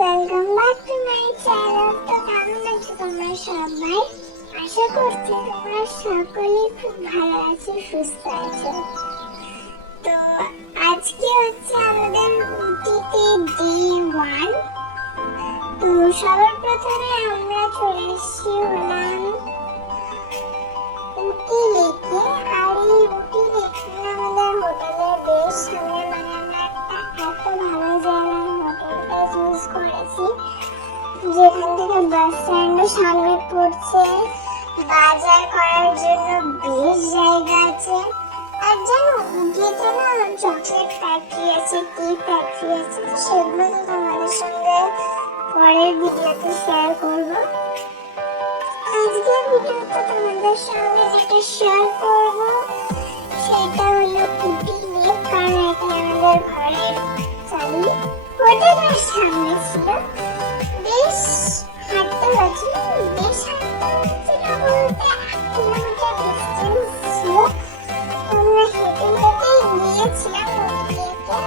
Welcome back to my channel. তো কেমন আছো তোমরা সবাই? আশা করছি তোমরা সকলেই খুব ভালো আছো, সুস্থ আছো। তো আজকে হচ্ছে আমাদের উটিতে ডে 1। তো সবার প্রথমে আমরা চলে এসেছি হলাম উটি লেকে। আর এই উটি লেকে আমাদের হোটেলের বেশ সামনে, মানে আমরা একটা এত ভালো জায়গায় হোটেলটা চুজ করেছি যেখান থেকে বাস স্ট্যান্ডও সামনে পড়ছে, বাজার করার জন্য বেশ জায়গা আছে। আর জানো উটিতে না চকলেট ফ্যাক্টরি আছে, কেক ফ্যাক্টরি আছে। তো সেগুলো তো তোমাদের সঙ্গে পরের ভিডিওতে শেয়ার করবো। আজকের ভিডিওতে তোমাদের সঙ্গে যেটা শেয়ার করব সেটা হলো উটি লেক, কারণ এটা আমাদের ঘরের চাবি। হোটেলের সামনে ছিল, বেশ হাঁটতে হচ্ছিল, বেশ হাঁটতে হচ্ছিল বলতে 1 কিলোমিটার ডিস্টেন্স ছিল। আমরা হেঁটে হেঁটেই গিয়েছিলাম উটি লেকে।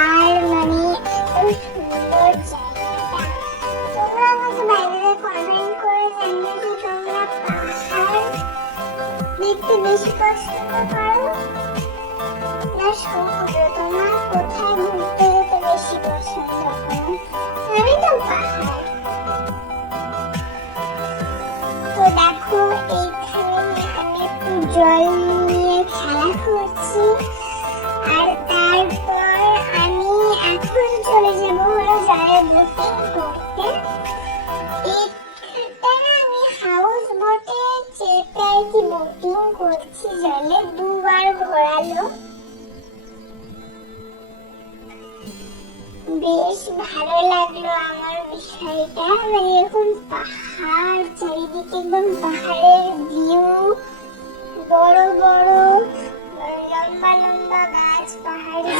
আর মানে এত সুন্দর জায়গাটা, তোমরা আমাকে বাইরে কমেন্ট করে জানিও যে তোমরা পাহাড় দেখতে বেশি পছন্দ করো না সমুদ্র, তোমরা কোথায় ঘুরতে যেতে বেশি পছন্দ করো? আমি তো পাহাড়। তো দেখো এইখানে আমি একটু জল নিয়ে খেলা করছি। আর তারপর আমি এখন চলে যাবো হলো জলে বোটিং করতে। এখানে আমি হাউস বোটে চেপে আর কি বোটিং করছি, জলে 2বার ঘোরালো। বেশ ভালো লাগলো আমার বিষয়টা, মানে এরকম পাহাড় চারিদিকে, একদম পাহাড়ের ভিউ, বড় বড় লম্বা লম্বা গাছ, পাহাড়ে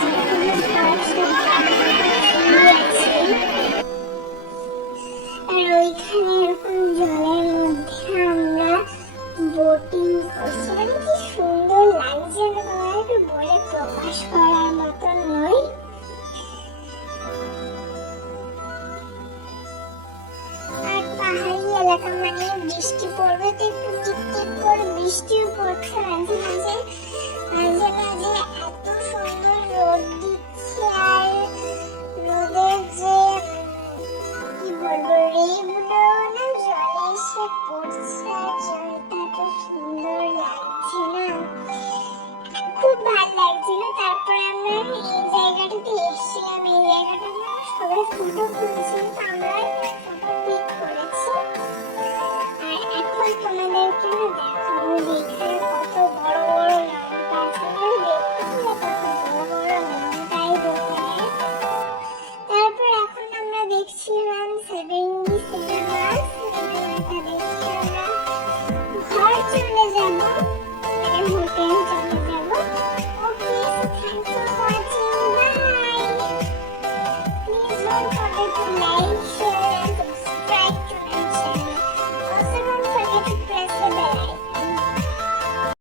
আর ওইখানে এরকম জলের মধ্যে আমরা বোটিং করছি। মানে কি সুন্দর লাগছে, তোমাদেরকে বলে প্রকাশ করার মতন নয়। আর পাহাড়ি এলাকা মানে বৃষ্টি পড়বে, তো একটু টিপটিপ করে বৃষ্টিও পড়ছে মাঝে মাঝে মাঝে মাঝে। এত সুন্দর রোদ দিচ্ছে, আর রোদের যে কি বলবো রেগুলো না জলে এসে পড়ছে, আর জলটা এত সুন্দর লাগছে না, খুব ভালো লাগছিল। তারপরে আমরা এই জায়গাটাতে এসেছিলাম, এই জায়গাটাতে সবাই ফটো তুলছিলাম, তো আমরা